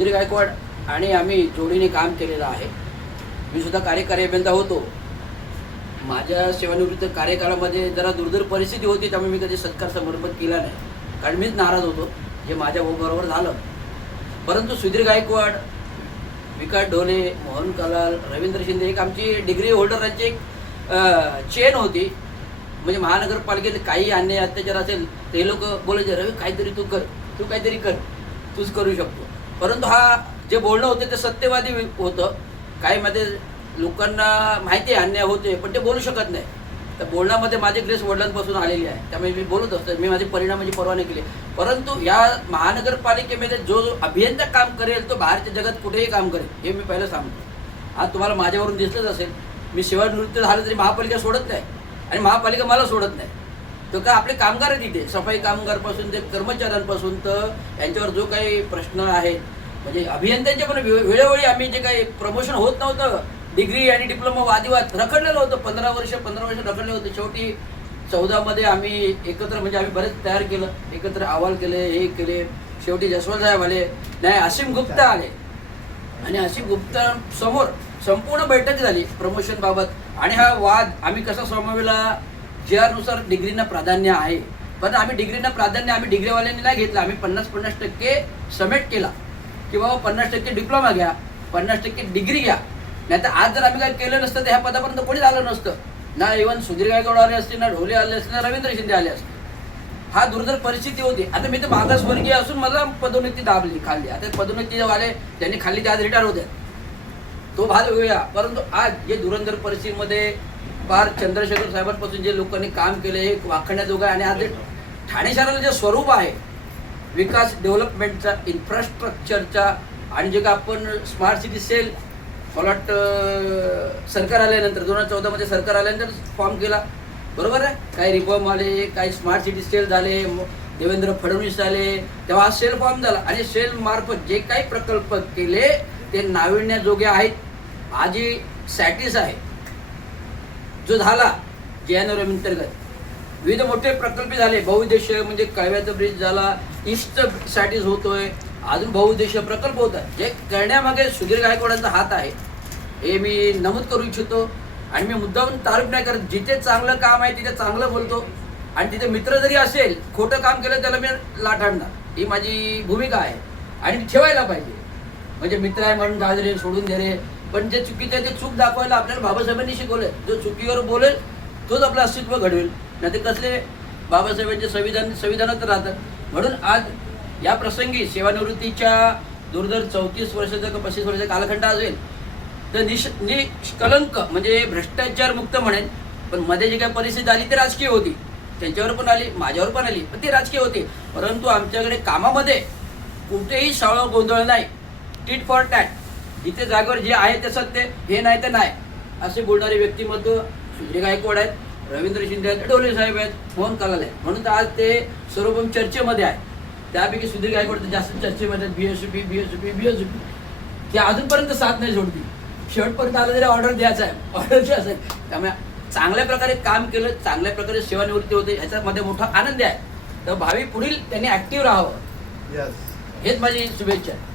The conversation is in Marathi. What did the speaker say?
सुधीर गायकवाड आणि आम्ही जोडीने काम केलेलं आहे. मी सुद्धा कार्यकारी अभियंता होतो. माझ्या सेवानिवृत्त कार्यकाळामध्ये जरा दुर्धर परिस्थिती होती, त्यामुळे मी कधी सत्कार समर्पण केला नाही, कारण मीच नाराज होतो जे माझ्या बरोबर झालं. परंतु सुधीर गायकवाड, विकास ढोले, मोहन कलाल, रवींद्र शिंदे, एक आमची डिग्री होल्डरांची एक चेन होती. म्हणजे महानगरपालिकेत काही अन्याय अत्याचार असेल ते लोक बोलायचे, रवी काहीतरी तू कर, तू काहीतरी कर, तूच करू शकतो. परंतु हा जे बोलणं होतं ते सत्यवादी होतं. काही मध्ये लोकांना माहिती आहे अन्याय होते, पण ते बोलू शकत नाही. तर बोलण्यामध्ये माझी ग्रेस वडिलांपासून आलेली आहे, त्यामुळे मी बोलत असतो. मी माझे परिणामाची पर्वा नाही केली. परंतु या महानगरपालिकेमध्ये जो अभियंता काम करेल तो बाहेरच्या जगात कुठेही काम करेल, हे मी पहिलं सांगतो. आज तुम्हाला माझ्यावरून दिसलंच असेल, मी सेवानिवृत्त झालं तरी महापालिका सोडत नाही आणि महापालिका मला सोडत नाही. तो का आपले कामगार आहेत इथे, सफाई कामगारपासून ते कर्मचाऱ्यांपासून तर यांच्यावर जो काही प्रश्न आहे, म्हणजे अभियंत्यांचे पण वेळोवेळी आम्ही जे काही प्रमोशन होत नव्हतं, डिग्री आणि डिप्लोमा वादिवाद रखडलेलं होतं, 15 वर्ष रखडले होते. शेवटी 14 मध्ये आम्ही एकत्र, म्हणजे आम्ही बरेच तयार केलं, एकत्र अहवाल केले, हे केले. शेवटी जसवंत साहेब आले, नाही असीम गुप्ता आले आणि असीम गुप्ता समोर संपूर्ण बैठक झाली प्रमोशन बाबत. आणि हा वाद आम्ही कसा सोडवला, जे आर नुसार डिग्रींना प्राधान्य आहे, पण आम्ही डिग्रींना प्राधान्य आम्ही डिग्रीवाल्यांनी नाही घेतलं. आम्ही 50% समेट केला की बाबा 50% डिप्लोमा घ्या, 50% डिग्री घ्या. नाही तर आज जर आम्ही काय केलं नसतं तर ह्या पदापर्यंत कोणी झालं नसतं. ना इव्हन सुधीर गायकवाड आले असते, ना ढोले आले असते, ना रवींद्र शिंदे आले असते. हा दुर्धर परिस्थिती होती. आता मी तर मागासवर्गीय असून मला पदोन्नती दाबली खाल्ली. आता पदोन्नती वाले त्यांनी खाल्ली ते आज रिटायर होते, तो भाग वेगळा. परंतु आज जे दुरंधर परिस्थितीमध्ये फार चंद्रशेखर साहेबांपासून जे लोकांनी काम केले हे वाखण्याजोगं आहे. आणि आज ठाणे शहराला जे स्वरूप आहे विकास डेव्हलपमेंटचा, इन्फ्रास्ट्रक्चरचा, आणि जे का आपण स्मार्ट सिटी सेल, मला वाटतं सरकार आल्यानंतर 2014 मध्ये सरकार आल्यानंतर फॉर्म केला, बरोबर आहे. काही रिफॉर्म आले, काही स्मार्ट सिटी सेल झाले, देवेंद्र फडणवीस आले, तेव्हा हा सेल फॉर्म झाला. आणि सेल मार्फत जे काही प्रकल्प केले ते नाविन्याजोगे आहेत. आजी सॅटिस आहे जो झाला JNRM अंतर्गत, विविध मोठे प्रकल्प झाले, बहुउद्देशीय, म्हणजे कळव्याचा ब्रिज झाला, ईस्ट सॅटिस होतोय, अजून बहुउद्देशीय प्रकल्प होतात. जे करण्यामागे सुधीर गायकवाडांचा हात आहे हे मी नमूद करू इच्छितो. आणि मी मुद्दाम तारीफ नाही करत, जिथे चांगलं काम आहे तिथे चांगलं बोलतो, आणि तिथे मित्र जरी असेल खोटं काम केलं त्याला मी लाटाळणार, ही माझी भूमिका आहे आणि ठेवायला पाहिजे. म्हणजे मित्र आहे म्हणून गाजरे सोडून दे रे, पण जे चुकीचं आहे ते चूक दाखवायला आपल्याला बाबासाहेबांनी शिकवलंय. जो चुकीवर बोलेल तोच आपलं अस्तित्व घडवेल, नाही ते कसले बाबासाहेबांचे संविधानात राहतात. म्हणून आज या प्रसंगी सेवानिवृत्तीच्या दुर्धर 34 वर्षाचा का 35 वर्षाचा कालखंड असेल तर निष्कलंक, म्हणजे भ्रष्टाचार मुक्त म्हणेन. पण मध्ये जी काही परिस्थिती आली ती राजकीय होती, त्यांच्यावर पण आली, माझ्यावर पण आली, पण ती राजकीय होती. परंतु आमच्याकडे कामामध्ये कुठेही शाळा गोंधळ नाही, टीट फॉर टॅट, जिथे जागेवर जे आहे ते सत्य, हे नाही तर नाही असे बोलणारे व्यक्तिमत्व सुधीर गायकवाड आहेत, रवींद्र शिंदे आहेत, ढोले साहेब आहेत, मोहन कलाल आहेत. म्हणून तर आज ते सर्वप्रथम चर्चेमध्ये आहे. त्यापैकी सुधीर गायकवाड जास्त चर्चेमध्ये BSUP ते अजूनपर्यंत साथ नाही सोडती. शेवटपर्यंत आलं तरी ऑर्डर द्यायचा आहे, ऑर्डर द्यायचं आहे. त्यामुळे चांगल्या प्रकारे काम केलं, चांगल्या प्रकारे सेवानिवृत्ती होते, ह्याच्यामध्ये मोठा आनंद आहे. तर भावी पुढील त्यांनी ऍक्टिव्ह राहावं, हेच माझी शुभेच्छा आहे.